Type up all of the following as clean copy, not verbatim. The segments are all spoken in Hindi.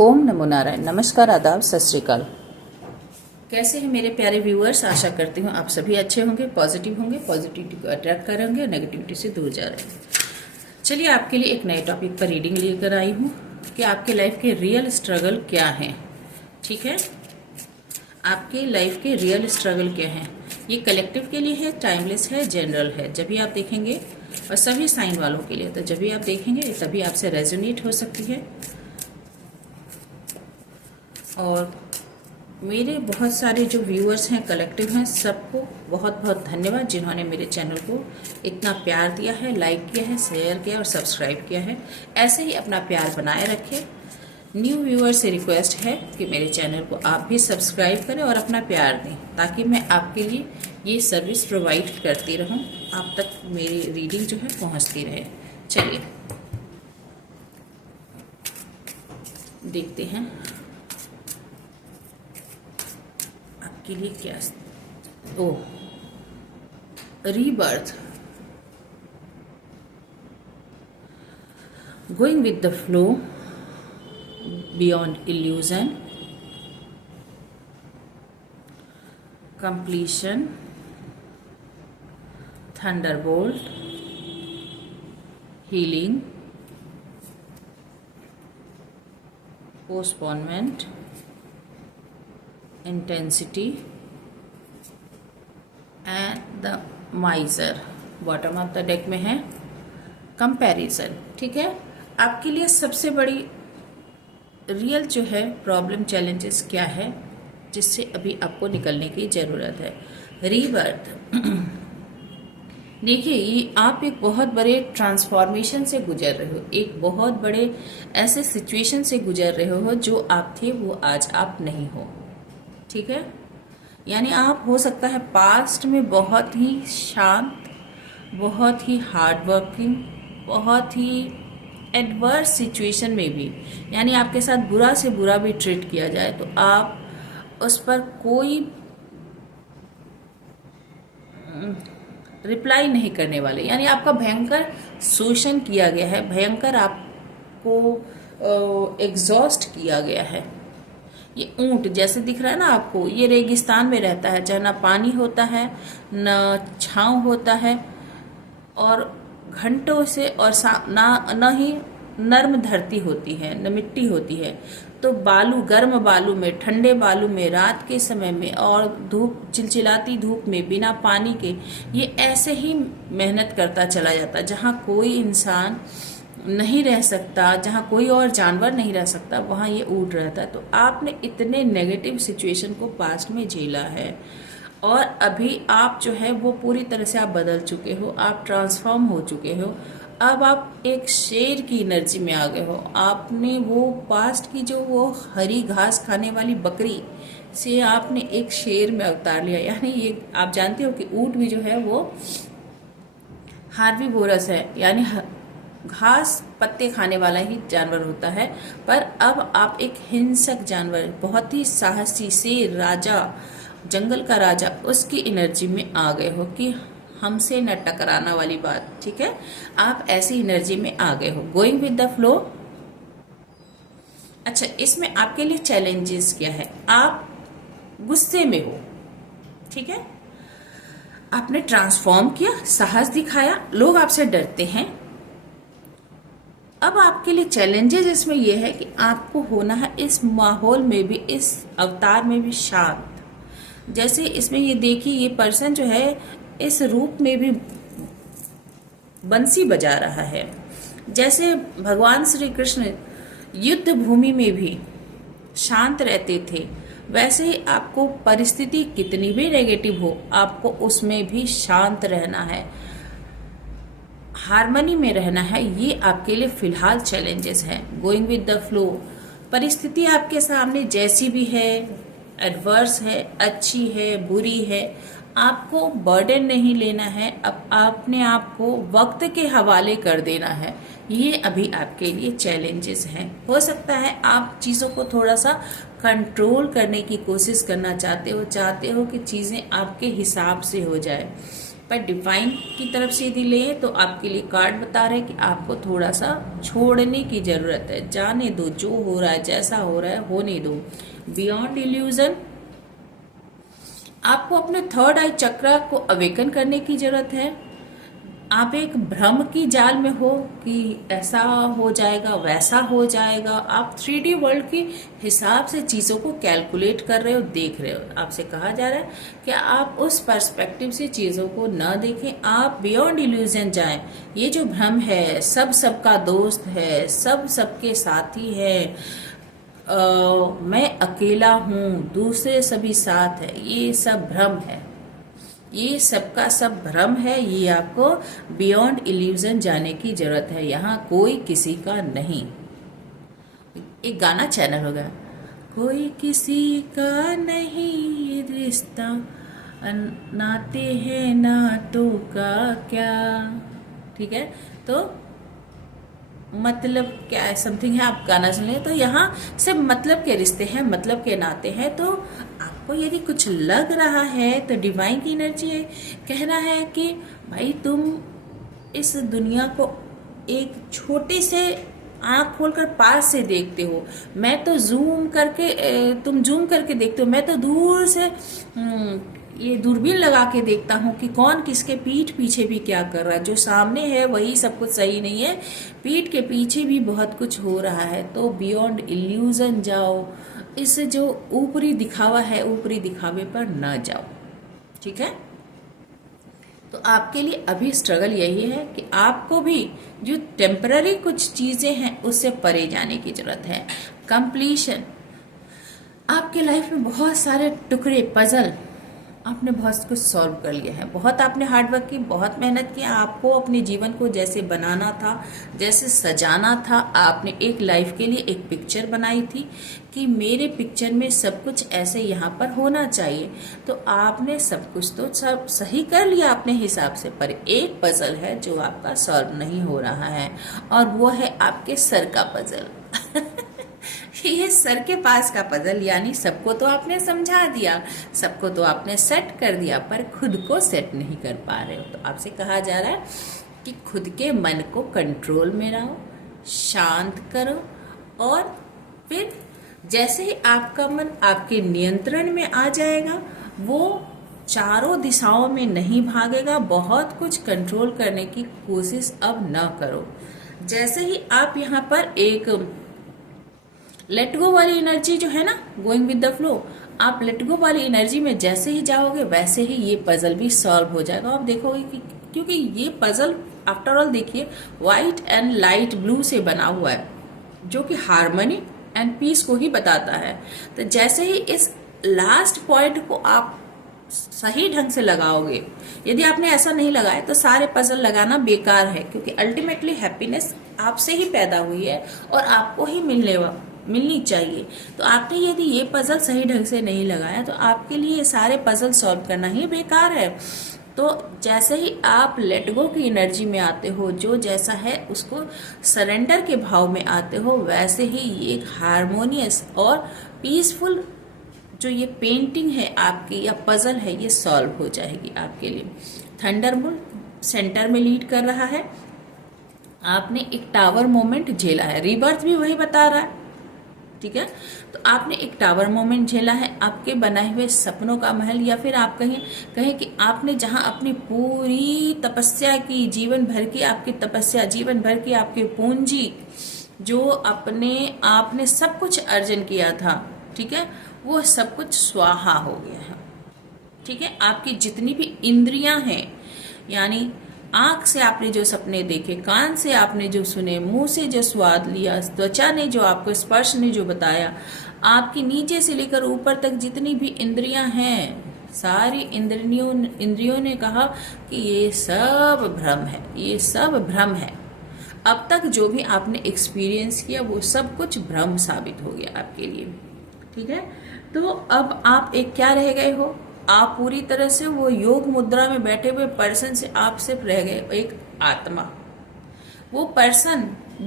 ओम नमो नारायण। नमस्कार, आदाब, सत श्री अकाल। कैसे हैं मेरे प्यारे व्यूअर्स? आशा करती हूँ आप सभी अच्छे होंगे, पॉजिटिव होंगे, पॉजिटिविटी को अट्रैक्ट करेंगे, नेगेटिविटी से दूर जा रहे हैं। चलिए, आपके लिए एक नए टॉपिक पर रीडिंग लेकर आई हूँ कि आपके लाइफ के रियल स्ट्रगल क्या हैं। ठीक है, आपके लाइफ के रियल स्ट्रगल क्या हैं। ये कलेक्टिव के लिए है, टाइमलेस है, जनरल है। जब भी आप देखेंगे, और सभी साइन वालों के लिए, तो जब भी आप देखेंगे तभी आपसे रेजोनेट हो सकती है। और मेरे बहुत सारे जो व्यूअर्स हैं, कलेक्टिव हैं, सबको बहुत बहुत धन्यवाद जिन्होंने मेरे चैनल को इतना प्यार दिया है, लाइक किया है, शेयर किया और सब्सक्राइब किया है। ऐसे ही अपना प्यार बनाए रखें। न्यू व्यूअर से रिक्वेस्ट है कि मेरे चैनल को आप भी सब्सक्राइब करें और अपना प्यार दें, ताकि मैं आपके लिए ये सर्विस प्रोवाइड करती रहूं, आप तक मेरी रीडिंग जो है पहुंचती रहे। चलिए देखते हैं आपके लिए क्या। ओ, rebirth, going with the flow, beyond illusion, completion, thunderbolt, healing, postponement, intensity and the miser। Bottom of the deck में है कंपैरिजन। ठीक है, आपके लिए सबसे बड़ी रियल जो है प्रॉब्लम, चैलेंजेस क्या है जिससे अभी आपको निकलने की ज़रूरत है। रीबर्थ, देखिए, ये आप एक बहुत बड़े ट्रांसफॉर्मेशन से गुजर रहे हो, एक बहुत बड़े ऐसे सिचुएशन से गुजर रहे हो जो आप थे वो आज आप नहीं हो। ठीक है, यानी आप हो सकता है पास्ट में बहुत ही शांत, बहुत ही हार्ड वर्किंग, बहुत ही एडवर्स सिचुएशन में भी, यानी आपके साथ बुरा से बुरा भी ट्रीट किया जाए तो आप उस पर कोई रिप्लाई नहीं करने वाले। यानी आपका भयंकर शोषण किया गया है, भयंकर आपको एग्जॉस्ट किया गया है। ये ऊंट जैसे दिख रहा है ना आपको, ये रेगिस्तान में रहता है, जहाँ ना पानी होता है, न छांव होता है, और घंटों से, और न ही नर्म धरती होती है, न मिट्टी होती है। तो बालू, गर्म बालू में, ठंडे बालू में, रात के समय में, और धूप, चिलचिलाती धूप में, बिना पानी के ये ऐसे ही मेहनत करता चला जाता। जहाँ कोई इंसान नहीं रह सकता, जहाँ कोई और जानवर नहीं रह सकता, वहाँ ये ऊँट रहता है। तो आपने इतने नेगेटिव सिचुएशन को पास्ट में झेला है, और अभी आप जो है वो पूरी तरह से आप बदल चुके हो, आप ट्रांसफॉर्म हो चुके हो। अब आप एक शेर की एनर्जी में आ गए हो। आपने वो पास्ट की जो वो हरी घास खाने वाली बकरी से आपने एक शेर में अवतार लिया। यानी ये आप जानते हो कि ऊंट भी जो है वो हार्बीवोरस है, यानी घास पत्ते खाने वाला ही जानवर होता है। पर अब आप एक हिंसक जानवर, बहुत ही साहसी शेर, राजा, जंगल का राजा, उसकी एनर्जी में आ गए हो कि हमसे न टकराना वाली बात। ठीक है, आप ऐसी एनर्जी में आ गए हो, गोइंग विद द फ्लो। अच्छा, इसमें आपके लिए चैलेंजेस क्या है? आप गुस्से में हो। ठीक है, आपने ट्रांसफॉर्म किया, साहस दिखाया, लोग आपसे डरते हैं। अब आपके लिए चैलेंजेस इसमें यह है कि आपको होना है इस माहौल में भी, इस अवतार में भी शांत। जैसे इसमें ये देखिए, ये पर्सन जो है इस रूप में भी बंसी बजा रहा है। जैसे भगवान श्री कृष्ण युद्ध भूमि में भी शांत रहते थे, वैसे ही आपको परिस्थिति कितनी भी नेगेटिव हो, आपको उसमें भी शांत रहना है, हार्मनी में रहना है। ये आपके लिए फिलहाल चैलेंजेस हैं। गोइंग विद द फ्लो, परिस्थिति आपके सामने जैसी भी है, एडवर्स है, अच्छी है, बुरी है, आपको बर्डन नहीं लेना है। अब आपने आपको वक्त के हवाले कर देना है। ये अभी आपके लिए चैलेंजेस हैं। हो सकता है आप चीज़ों को थोड़ा सा कंट्रोल करने की कोशिश करना चाहते हो कि चीज़ें आपके हिसाब से हो जाए, पर डिवाइन की तरफ से यदि लें तो आपके लिए कार्ड बता रहे हैं कि आपको थोड़ा सा छोड़ने की ज़रूरत है। जाने दो, जो हो रहा है जैसा हो रहा है होने दो। बियॉन्ड इल्यूजन, आपको अपने थर्ड आई चक्र को अवेकन करने की ज़रूरत है। आप एक भ्रम की जाल में हो कि ऐसा हो जाएगा वैसा हो जाएगा। आप 3D वर्ल्ड के हिसाब से चीज़ों को कैलकुलेट कर रहे हो, देख रहे हो। आपसे कहा जा रहा है कि आप उस पर्सपेक्टिव से चीज़ों को न देखें, आप बियॉन्ड इल्यूजन जाएं। ये जो भ्रम है, सब सबका दोस्त है, सब सबके साथी है, मैं अकेला हूँ, दूसरे सभी साथ है, ये सब भ्रम है, ये सबका सब भ्रम है। ये आपको बियॉन्ड इल्यूजन जाने की जरूरत है। यहाँ कोई किसी का नहीं। एक गाना चैनल होगा, कोई किसी का नहीं ये रिश्ता, नाते हैं नातों का क्या। ठीक है, तो मतलब क्या है, समथिंग है, आप गाना सुन लें। तो यहाँ सिर्फ मतलब के रिश्ते हैं, मतलब के नाते हैं। तो आपको यदि कुछ लग रहा है तो डिवाइन की एनर्जी है, कहना है कि भाई तुम इस दुनिया को एक छोटे से आँख खोलकर पास से देखते हो। मैं तो जूम करके, तुम जूम करके देखते हो, मैं तो दूर से ये दूरबीन लगा के देखता हूँ कि कौन किसके पीठ पीछे भी क्या कर रहा है। जो सामने है वही सब कुछ सही नहीं है, पीठ के पीछे भी बहुत कुछ हो रहा है। तो बियॉन्ड इल्यूजन जाओ, इस जो ऊपरी दिखावा है, ऊपरी दिखावे पर न जाओ। ठीक है, तो आपके लिए अभी स्ट्रगल यही है कि आपको भी जो टेम्पररी कुछ चीज़ें हैं उससे परे जाने की जरूरत है। कंप्लीशन, आपके लाइफ में बहुत सारे टुकड़े, पजल आपने बहुत कुछ सॉल्व कर लिया है। बहुत आपने हार्डवर्क की, बहुत मेहनत की। आपको अपने जीवन को जैसे बनाना था, जैसे सजाना था, आपने एक लाइफ के लिए एक पिक्चर बनाई थी कि मेरे पिक्चर में सब कुछ ऐसे यहाँ पर होना चाहिए। तो आपने सब कुछ तो सब सही कर लिया अपने हिसाब से, पर एक पजल है जो आपका सॉल्व नहीं हो रहा है, और वो है आपके सर का पजल। ये सर के पास का पजल, यानी सबको तो आपने समझा दिया, सबको तो आपने सेट कर दिया, पर खुद को सेट नहीं कर पा रहे हो। तो आपसे कहा जा रहा है कि खुद के मन को कंट्रोल में रहो, शांत करो, और फिर जैसे ही आपका मन आपके नियंत्रण में आ जाएगा, वो चारों दिशाओं में नहीं भागेगा। बहुत कुछ कंट्रोल करने की कोशिश अब ना करो। जैसे ही आप यहाँ पर एक लेट गो वाली एनर्जी जो है ना, गोइंग विद द फ्लो, आप लेट गो वाली एनर्जी में जैसे ही जाओगे वैसे ही ये पजल भी सॉल्व हो जाएगा। आप देखोगे कि क्योंकि ये पजल आफ्टर ऑल देखिए व्हाइट एंड लाइट ब्लू से बना हुआ है, जो कि हार्मनी एंड पीस को ही बताता है। तो जैसे ही इस लास्ट पॉइंट को आप सही ढंग से लगाओगे, यदि आपने ऐसा नहीं लगाया तो सारे पजल लगाना बेकार है, क्योंकि अल्टीमेटली हैप्पीनेस आपसे ही पैदा हुई है और आपको ही मिलनी चाहिए। तो आपने यदि ये पजल सही ढंग से नहीं लगाया तो आपके लिए ये सारे पजल सॉल्व करना ही बेकार है। तो जैसे ही आप लेट गो की एनर्जी में आते हो, जो जैसा है उसको सरेंडर के भाव में आते हो, वैसे ही ये एक हार्मोनियस और पीसफुल जो ये पेंटिंग है आपकी या पजल है, ये सॉल्व हो जाएगी आपके लिए। थंडरबोल्ट सेंटर में लीड कर रहा है। आपने एक टावर मोमेंट झेला है, रीबर्थ भी वही बता रहा है। ठीक है, तो आपने एक टावर मोमेंट झेला है, आपके बनाए हुए सपनों का महल, या फिर आप कहें कि आपने जहां अपनी पूरी तपस्या की, जीवन भर की आपकी तपस्या, जीवन भर की आपकी पूंजी, जो आपने सब कुछ अर्जन किया था, ठीक है, वो सब कुछ स्वाहा हो गया है। ठीक है, आपकी जितनी भी इंद्रियां हैं, यानी आँख से आपने जो सपने देखे, कान से आपने जो सुने, मुंह से जो स्वाद लिया, त्वचा ने जो आपको, स्पर्श ने जो बताया, आपकी नीचे से लेकर ऊपर तक जितनी भी इंद्रियां हैं, सारी इंद्रियों ने कहा कि ये सब भ्रम है, ये सब भ्रम है। अब तक जो भी आपने एक्सपीरियंस किया वो सब कुछ भ्रम साबित हो गया आपके लिए। ठीक है, तो अब आप एक क्या रह गए हो, आप पूरी तरह से वो योग मुद्रा में बैठे हुए पर्सन से आप सिर्फ रह गए एक आत्मा। वो पर्सन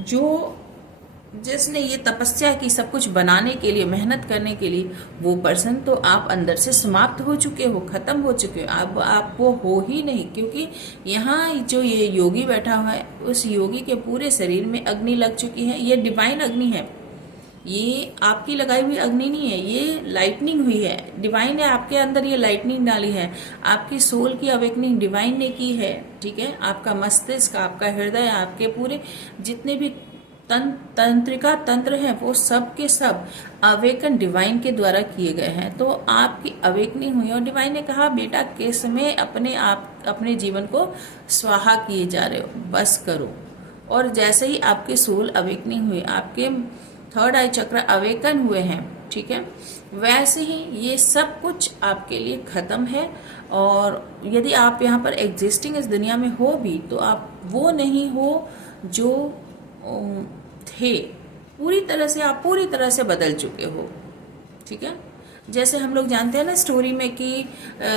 जो जिसने ये तपस्या की सब कुछ बनाने के लिए, मेहनत करने के लिए, वो पर्सन तो आप अंदर से समाप्त हो चुके हो, खत्म हो चुके हो। अब आप वो हो ही नहीं, क्योंकि यहाँ जो ये योगी बैठा हुआ है, उस योगी के पूरे शरीर में अग्नि लग चुकी है। ये डिवाइन अग्नि है, ये आपकी लगाई हुई अग्नि नहीं है, ये लाइटनिंग हुई है, डिवाइन है आपके अंदर, ये लाइटनिंग डाली है। आपकी सोल की अवेकनिंग डिवाइन ने की है, ठीक है। आपका मस्तिष्क, आपका हृदय, आपके पूरे जितने भी तंत्रिका तंत्र हैं, वो सब के सब अवेकन डिवाइन के द्वारा किए गए हैं। तो आपकी अवेकनिंग हुई और डिवाइन ने कहा बेटा किस में अपने जीवन को स्वाहा किए जा रहे हो, बस करो। और जैसे ही आपके सोल अवेकनिंग हुई, आपके थर्ड आई चक्र अवेकन हुए हैं, ठीक है, वैसे ही ये सब कुछ आपके लिए खत्म है। और यदि आप यहाँ पर एग्जिस्टिंग इस दुनिया में हो भी, तो आप वो नहीं हो जो थे। आप पूरी तरह से बदल चुके हो, ठीक है। जैसे हम लोग जानते हैं ना स्टोरी में कि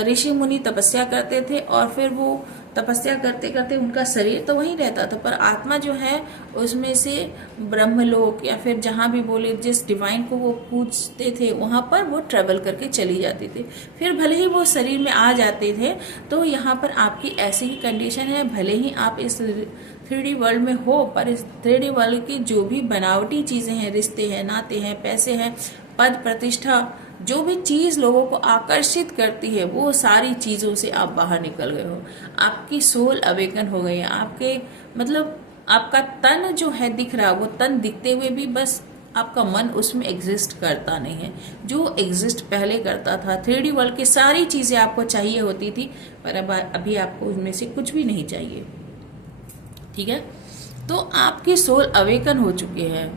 ऋषि मुनि तपस्या करते थे और फिर वो तपस्या करते करते उनका शरीर तो वहीं रहता था, पर आत्मा जो है उसमें से ब्रह्मलोक या फिर जहाँ भी बोले जिस डिवाइन को वो पूजते थे वहाँ पर वो ट्रेवल करके चली जाती थी। फिर भले ही वो शरीर में आ जाते थे। तो यहाँ पर आपकी ऐसी ही कंडीशन है, भले ही आप इस 3D वर्ल्ड में हो, पर इस 3D वर्ल्ड की जो भी बनावटी चीज़ें हैं, रिश्ते हैं, नाते हैं, पैसे हैं, पद प्रतिष्ठा, जो भी चीज़ लोगों को आकर्षित करती है, वो सारी चीज़ों से आप बाहर निकल गए हो। आपकी सोल अवेकन हो गई है। आपके मतलब आपका तन जो है दिख रहा, वो तन दिखते हुए भी बस आपका मन उसमें एग्जिस्ट करता नहीं है, जो एग्जिस्ट पहले करता था। 3D वर्ल्ड की सारी चीज़ें आपको चाहिए होती थी, पर अब अभी आपको उनमें से कुछ भी नहीं चाहिए, ठीक है। तो आपकी सोल अवेकन हो चुकी है।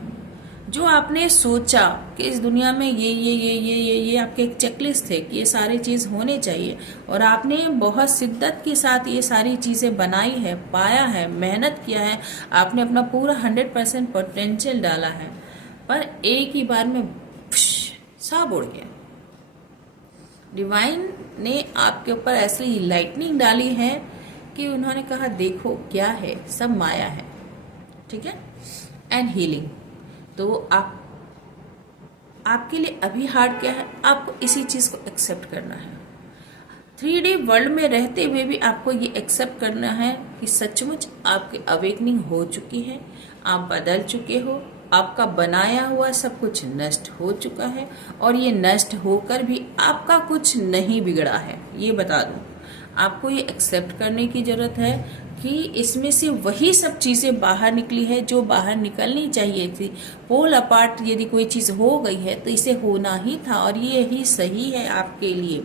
जो आपने सोचा कि इस दुनिया में ये आपके एक चेकलिस्ट थे कि ये सारी चीज़ होने चाहिए, और आपने बहुत शिद्दत के साथ ये सारी चीज़ें बनाई है, पाया है, मेहनत किया है, आपने अपना पूरा 100% पोटेंशियल डाला है, पर एक ही बार में सब उड़ गया। डिवाइन ने आपके ऊपर ऐसी लाइटनिंग डाली है कि उन्होंने कहा देखो क्या है, सब माया है, ठीक है। एंड हीलिंग, तो आपके लिए अभी हार्ड क्या है, आपको इसी चीज़ को एक्सेप्ट करना है। 3D वर्ल्ड में रहते हुए भी आपको ये एक्सेप्ट करना है कि सचमुच आपकी अवेकनिंग हो चुकी है, आप बदल चुके हो, आपका बनाया हुआ सब कुछ नष्ट हो चुका है, और ये नष्ट होकर भी आपका कुछ नहीं बिगड़ा है। ये बता दूं, आपको ये एक्सेप्ट करने की ज़रूरत है कि इसमें से वही सब चीज़ें बाहर निकली है जो बाहर निकलनी चाहिए थी। पोल अपार्ट यदि कोई चीज़ हो गई है तो इसे होना ही था, और ये ही सही है आपके लिए,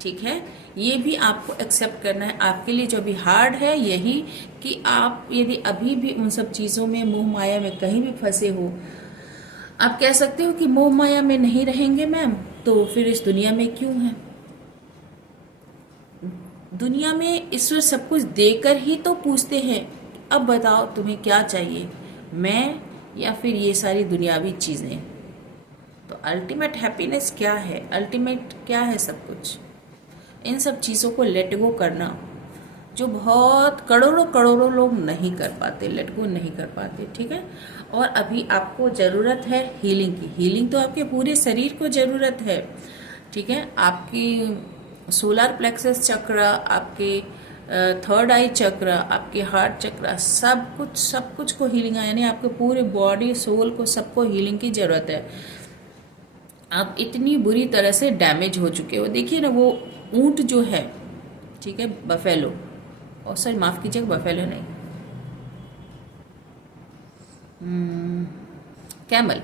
ठीक है। ये भी आपको एक्सेप्ट करना है। आपके लिए जो भी हार्ड है यही कि आप यदि अभी भी उन सब चीज़ों में, मोह माया में कहीं भी फंसे हो, आप कह सकते हो कि मोह माया में नहीं रहेंगे मैम, तो फिर इस दुनिया में क्यों है। दुनिया में ईश्वर सब कुछ देकर ही तो पूछते हैं, अब बताओ तुम्हें क्या चाहिए, मैं या फिर ये सारी दुनियावी चीज़ें। तो अल्टीमेट हैप्पीनेस क्या है, अल्टीमेट क्या है सब कुछ, इन सब चीज़ों को लेट गो करना, जो बहुत करोड़ों करोड़ों लोग नहीं कर पाते, लेट गो नहीं कर पाते, ठीक है। और अभी आपको ज़रूरत है हीलिंग की। हीलिंग तो आपके पूरे शरीर को ज़रूरत है, ठीक है। आपकी सोलर प्लेक्सस चक्र, आपके थर्ड आई चक्र, आपके हार्ट चक्र, सब कुछ को हीलिंग है, यानी आपके पूरे बॉडी सोल को सबको हीलिंग की ज़रूरत है। आप इतनी बुरी तरह से डैमेज हो चुके हो। देखिए ना वो ऊंट जो है, ठीक है, बफेलो, और सॉरी माफ़ कीजिएगा, बफेलो नहीं, कैमल,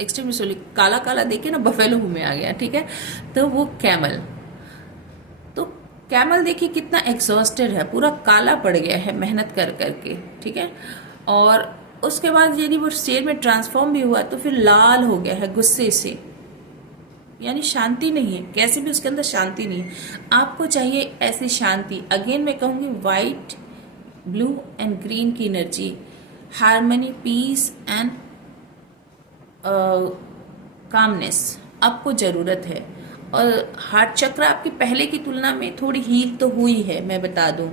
एक्सट्रीमली सॉरी, काला काला देखिए ना, बफेलो में आ गया, ठीक है। तो वो कैमल, तो कैमल देखिए कितना एग्जॉस्टेड है, पूरा काला पड़ गया है मेहनत कर करके, ठीक है। और उसके बाद यदि वो शेर में ट्रांसफॉर्म भी हुआ तो फिर लाल हो गया है गुस्से से, यानी शांति नहीं है, कैसे भी उसके अंदर शांति नहीं है। आपको चाहिए ऐसी शांति। अगेन मैं कहूँगी वाइट, ब्लू एंड ग्रीन की energy, harmony, peace and calmness आपको ज़रूरत है। और हार्ट चक्र आपकी पहले की तुलना में थोड़ी हील तो हुई है, मैं बता दूं,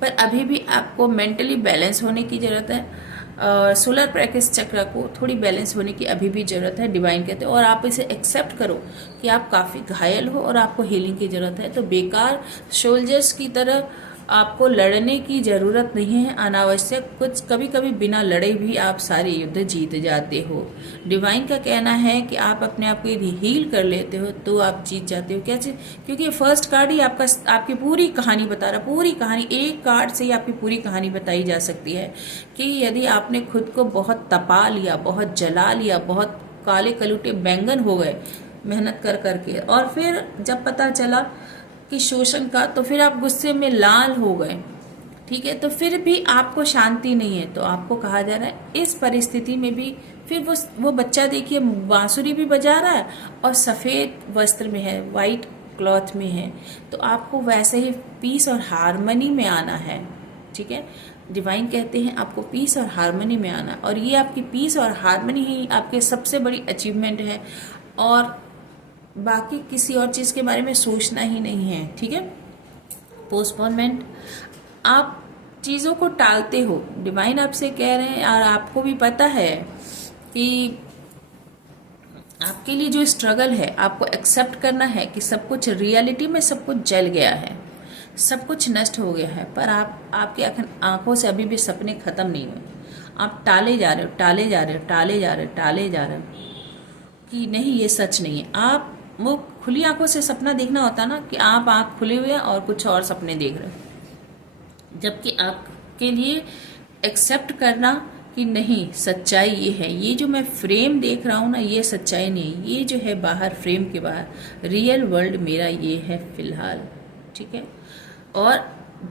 पर अभी भी आपको मेंटली बैलेंस होने की ज़रूरत है। सोलर प्लेक्स चक्र को थोड़ी बैलेंस होने की अभी भी ज़रूरत है, डिवाइन कहते हैं। और आप इसे एक्सेप्ट करो कि आप काफ़ी घायल हो और आपको हीलिंग की ज़रूरत है। तो बेकार सोल्जर्स की तरह आपको लड़ने की ज़रूरत नहीं है अनावश्यक। कुछ कभी कभी बिना लड़े भी आप सारे युद्ध जीत जाते हो। डिवाइन का कहना है कि आप अपने आप को यदि हील कर लेते हो तो आप जीत जाते हो। कैसे? क्योंकि फर्स्ट कार्ड ही आपकी पूरी कहानी बता रहा। पूरी कहानी एक कार्ड से ही आपकी पूरी कहानी बताई जा सकती है कि यदि आपने खुद को बहुत तपा लिया, बहुत जला लिया, बहुत काले कलूटे बैंगन हो गए मेहनत कर करके, और फिर जब पता चला कि शोषण का, तो फिर आप गुस्से में लाल हो गए, ठीक है, तो फिर भी आपको शांति नहीं है। तो आपको कहा जा रहा है इस परिस्थिति में भी फिर वो बच्चा देखिए बांसुरी भी बजा रहा है और सफ़ेद वस्त्र में है, वाइट क्लॉथ में है। तो आपको वैसे ही पीस और हारमनी में आना है, ठीक है। डिवाइन कहते हैं आपको पीस और हारमनी में आना, और ये आपकी पीस और हारमनी ही आपके सबसे बड़ी अचीवमेंट है, और बाकी किसी और चीज़ के बारे में सोचना ही नहीं है, ठीक है। पोस्टपोनमेंट, आप चीज़ों को टालते हो, डिवाइन आपसे कह रहे हैं, और आपको भी पता है कि आपके लिए जो स्ट्रगल है आपको एक्सेप्ट करना है कि सब कुछ रियलिटी में सब कुछ जल गया है, सब कुछ नष्ट हो गया है, पर आपकी आंखों से अभी भी सपने खत्म नहीं हुए। आप टाले जा रहे हो, टाले जा रहे हो, टाले जा रहे हो, टाले जा रहे हो कि नहीं ये सच नहीं है। आप वो खुली आंखों से सपना देखना होता ना कि आप आंख खुले हुए और कुछ और सपने देख रहे हो, जबकि आपके लिए एक्सेप्ट करना कि नहीं सच्चाई ये है, ये जो मैं फ्रेम देख रहा हूँ ना ये सच्चाई नहीं, ये जो है बाहर फ्रेम के बाहर रियल वर्ल्ड मेरा ये है फिलहाल, ठीक है। और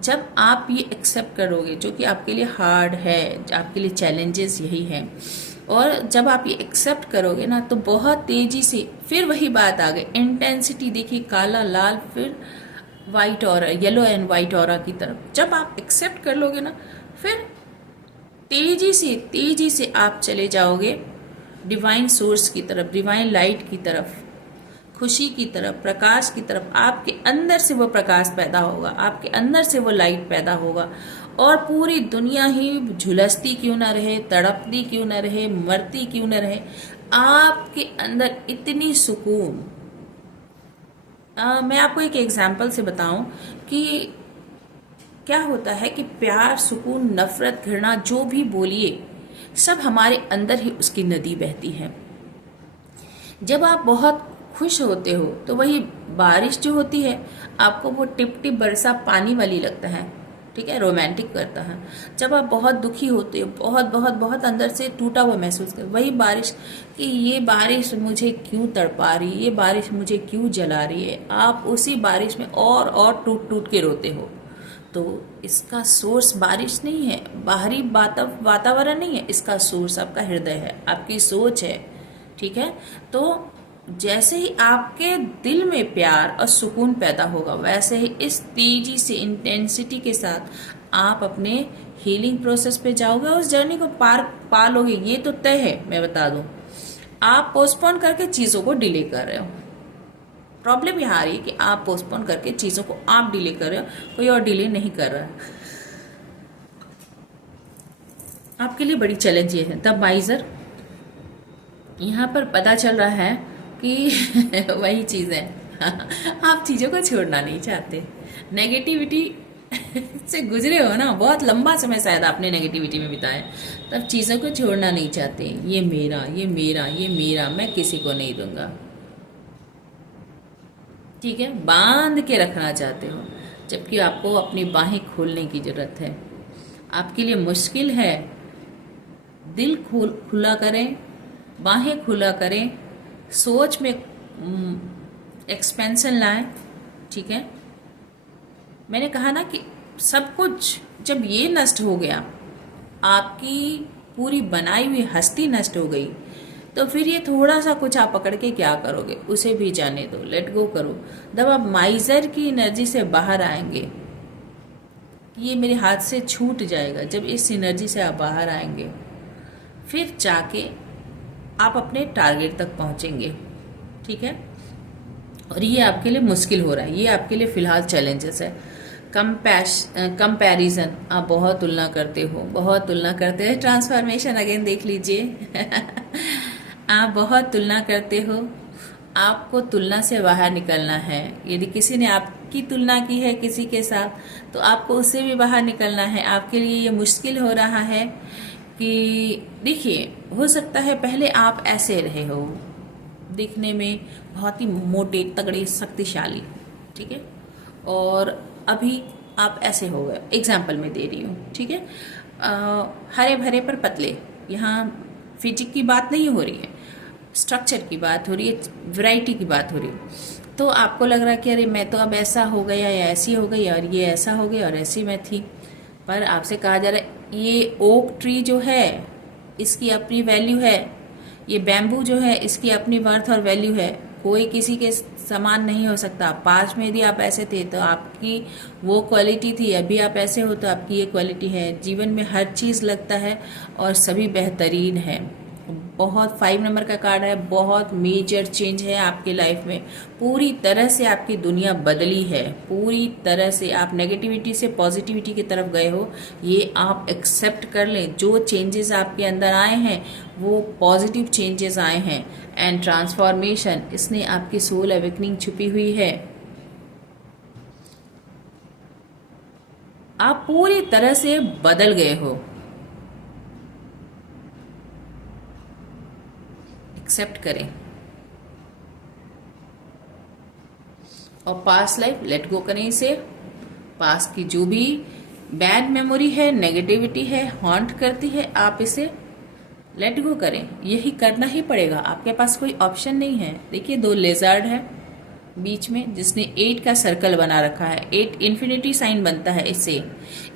जब आप ये एक्सेप्ट करोगे, जो कि आपके लिए हार्ड है, आपके लिए चैलेंजेस यही है, और जब आप ये एक्सेप्ट करोगे ना तो बहुत तेजी से फिर वही बात आ गई, इंटेंसिटी देखिए, काला लाल फिर वाइट और येलो एंड वाइट ऑरा की तरफ। जब आप एक्सेप्ट कर लोगे ना फिर तेजी से आप चले जाओगे डिवाइन सोर्स की तरफ, डिवाइन लाइट की तरफ, खुशी की तरफ, प्रकाश की तरफ। आपके अंदर से वो प्रकाश पैदा होगा, आपके अंदर से वो लाइट पैदा होगा, और पूरी दुनिया ही झुलसती क्यों ना रहे, तड़पती क्यों ना रहे, मरती क्यों ना रहे, आपके अंदर इतनी सुकून। मैं आपको एक एग्जाम्पल से बताऊं कि क्या होता है कि प्यार, सुकून, नफरत, घृणा, जो भी बोलिए, सब हमारे अंदर ही उसकी नदी बहती है। जब आप बहुत खुश होते हो तो वही बारिश जो होती है आपको वो टिप टिप बरसा पानी वाली लगता है, ठीक है, रोमांटिक करता है। जब आप बहुत दुखी होते हो, बहुत बहुत बहुत अंदर से टूटा हुआ महसूस कर, वही बारिश कि ये बारिश मुझे क्यों तड़पा रही है, ये बारिश मुझे क्यों जला रही है, आप उसी बारिश में और टूट टूट के रोते हो। तो इसका सोर्स बारिश नहीं है, बाहरी वातावरण नहीं है, इसका सोर्स आपका हृदय है, आपकी सोच है, ठीक है। तो जैसे ही आपके दिल में प्यार और सुकून पैदा होगा, वैसे ही इस तेजी से इंटेंसिटी के साथ आप अपने हीलिंग प्रोसेस पे जाओगे, उस जर्नी को पा लोगे, ये तो तय है। मैं बता दूं, आप पोस्टपोन करके चीज़ों को डिले कर रहे हो। प्रॉब्लम यहाँ आ रही है कि आप पोस्टपोन करके चीज़ों को आप डिले कर रहे हो, कोई और डिले नहीं कर रहा है। आपके लिए बड़ी चैलेंज ये है। द माइजर, यहाँ पर पता चल रहा है कि वही चीज़ है, आप चीज़ों को छोड़ना नहीं चाहते। नेगेटिविटी से गुजरे हो ना, बहुत लंबा समय शायद आपने नेगेटिविटी में बिताया, तब चीज़ों को छोड़ना नहीं चाहते। ये मेरा, ये मेरा, ये मेरा, मैं किसी को नहीं दूंगा, ठीक है, बांध के रखना चाहते हो, जबकि आपको अपनी बाहें खोलने की जरूरत है। आपके लिए मुश्किल है, दिल खुला करें, बाहें खुला करें, सोच में एक्सपेंशन लाएं, ठीक है। मैंने कहा ना कि सब कुछ जब ये नष्ट हो गया, आपकी पूरी बनाई हुई हस्ती नष्ट हो गई, तो फिर ये थोड़ा सा कुछ आप पकड़ के क्या करोगे, उसे भी जाने दो, लेट गो करो। जब आप माइजर की एनर्जी से बाहर आएंगे, ये मेरे हाथ से छूट जाएगा, जब इस एनर्जी से आप बाहर आएंगे फिर जाके आप अपने टारगेट तक पहुंचेंगे, ठीक है। और ये आपके लिए मुश्किल हो रहा है, ये आपके लिए फिलहाल चैलेंजेस है। कंपैरिजन, आप बहुत तुलना करते हो, बहुत तुलना करते हो। ट्रांसफॉर्मेशन अगेन देख लीजिए। आप बहुत तुलना करते हो, आपको तुलना से बाहर निकलना है। यदि किसी ने आपकी तुलना की है किसी के साथ, तो आपको उससे भी बाहर निकलना है। आपके लिए ये मुश्किल हो रहा है कि देखिए, हो सकता है पहले आप ऐसे रहे हो, दिखने में बहुत ही मोटे तगड़े शक्तिशाली, ठीक है, और अभी आप ऐसे हो गए। एग्जाम्पल में दे रही हूँ, ठीक है। हरे भरे पर पतले, यहाँ फिजिक की बात नहीं हो रही है, स्ट्रक्चर की बात हो रही है, वैरायटी की बात हो रही है। तो आपको लग रहा है कि अरे मैं तो अब ऐसा हो गया या ऐसी हो गई और ये ऐसा हो गया और ऐसी मैं थी। पर आपसे कहा जा रहा है ये ओक ट्री जो है इसकी अपनी वैल्यू है, ये बैम्बू जो है इसकी अपनी वर्थ और वैल्यू है। कोई किसी के समान नहीं हो सकता। पास्ट में यदि आप ऐसे थे तो आपकी वो क्वालिटी थी, अभी आप ऐसे हो तो आपकी ये क्वालिटी है। जीवन में हर चीज़ लगता है और सभी बेहतरीन है। बहुत 5 नंबर का कार्ड है, बहुत मेजर चेंज है आपकी लाइफ में। पूरी तरह से आपकी दुनिया बदली है, पूरी तरह से आप नेगेटिविटी से पॉजिटिविटी की तरफ गए हो। ये आप एक्सेप्ट कर लें। जो चेंजेस आपके अंदर आए हैं वो पॉजिटिव चेंजेस आए हैं। एंड ट्रांसफॉर्मेशन, इसने आपकी सोल अवेकनिंग छुपी हुई है। आप पूरी तरह से बदल गए हो। एक्सेप्ट करें और पास्ट लाइफ लेट गो करें इसे। पास्ट की जो भी बैड मेमोरी है, नेगेटिविटी है, हॉन्ट करती है, आप इसे लेट गो करें। यही करना ही पड़ेगा, आपके पास कोई ऑप्शन नहीं है। देखिए 2 लेजर्ड है बीच में जिसने 8 का सर्कल बना रखा है। 8 इन्फिनिटी साइन बनता है इससे।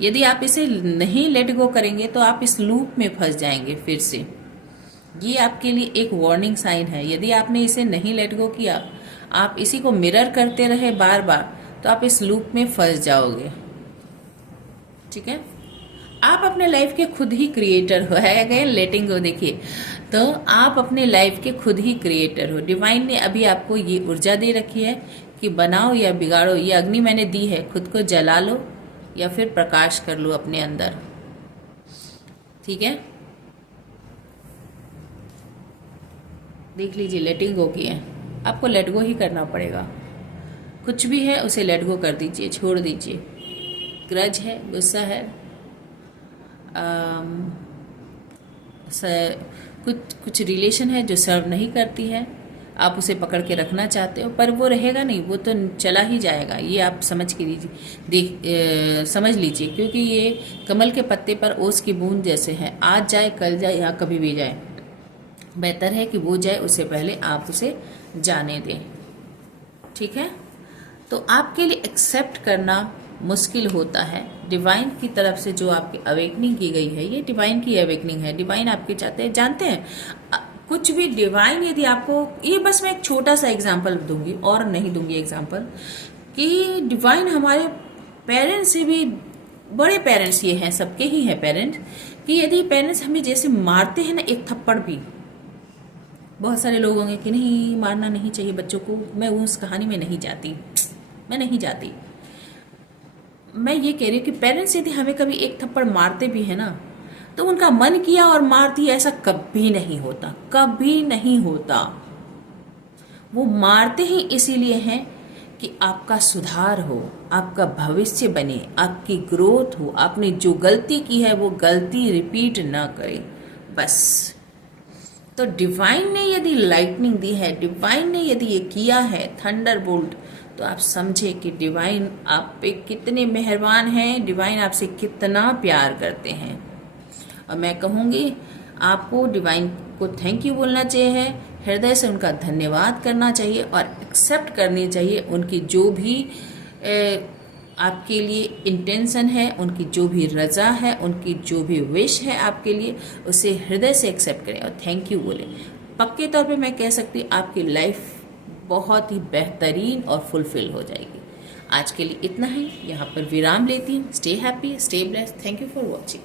यदि आप इसे नहीं लेट गो करेंगे तो आप इस लूप में फंस जाएंगे फिर से। ये आपके लिए एक वार्निंग साइन है। यदि आपने इसे नहीं लेट गो किया, आप इसी को मिरर करते रहे बार बार, तो आप इस लूप में फंस जाओगे, ठीक है। आप अपने लाइफ के खुद ही क्रिएटर हो, है अगेन लेटिंग गो। देखिए, तो आप अपने लाइफ के खुद ही क्रिएटर हो। डिवाइन ने अभी आपको ये ऊर्जा दे रखी है कि बनाओ या बिगाड़ो। ये अग्नि मैंने दी है, खुद को जला लो या फिर प्रकाश कर लो अपने अंदर, ठीक है। देख लीजिए, लेटिंग गो की है, आपको लेट गो ही करना पड़ेगा। कुछ भी है उसे लेट गो कर दीजिए, छोड़ दीजिए। ग्रज है, गुस्सा है, कुछ रिलेशन है जो सर्व नहीं करती है, आप उसे पकड़ के रखना चाहते हो पर वो रहेगा नहीं, वो तो चला ही जाएगा। ये आप समझ के लीजिए, समझ लीजिए, क्योंकि ये कमल के पत्ते पर ओस की बूंद जैसे है। आज जाए, कल जाए या कभी भी जाए, बेहतर है कि वो जाए उससे पहले आप उसे जाने दें, ठीक है। तो आपके लिए एक्सेप्ट करना मुश्किल होता है। डिवाइन की तरफ से जो आपकी अवेकनिंग की गई है, ये डिवाइन की अवेकनिंग है। डिवाइन आपके चाहते हैं, जानते हैं कुछ भी डिवाइन यदि आपको, ये बस मैं एक छोटा सा एग्जांपल दूंगी और नहीं दूंगी एग्जांपल, कि डिवाइन हमारे पेरेंट्स से भी बड़े पेरेंट्स ये हैं, सबके ही हैं पेरेंट्स, कि यदि पेरेंट्स हमें जैसे मारते हैं ना, एक थप्पड़ भी, बहुत सारे लोग होंगे कि नहीं मारना नहीं चाहिए बच्चों को, मैं उस कहानी में नहीं जाती, मैं नहीं जाती। मैं ये कह रही हूँ कि पेरेंट्स यदि हमें कभी एक थप्पड़ मारते भी है ना, तो उनका मन किया और मार दिया, ऐसा कभी नहीं होता, कभी नहीं होता। वो मारते ही इसीलिए हैं कि आपका सुधार हो, आपका भविष्य बने, आपकी ग्रोथ हो, आपने जो गलती की है वो गलती रिपीट ना करें, बस। तो डिवाइन ने यदि लाइटनिंग दी है, डिवाइन ने यदि ये किया है थंडरबोल्ट, तो आप समझे कि डिवाइन आप पे कितने मेहरबान हैं, डिवाइन आपसे कितना प्यार करते हैं। और मैं कहूँगी आपको डिवाइन को थैंक यू बोलना चाहिए, हृदय से उनका धन्यवाद करना चाहिए और एक्सेप्ट करनी चाहिए उनकी जो भी आपके लिए इंटेंशन है, उनकी जो भी रजा है, उनकी जो भी विश है आपके लिए, उसे हृदय से एक्सेप्ट करें और थैंक यू बोलें। पक्के तौर पे मैं कह सकती हूँ आपकी लाइफ बहुत ही बेहतरीन और फुलफिल हो जाएगी। आज के लिए इतना ही, यहाँ पर विराम लेती हूँ। Stay happy, stay blessed. Thank you for watching.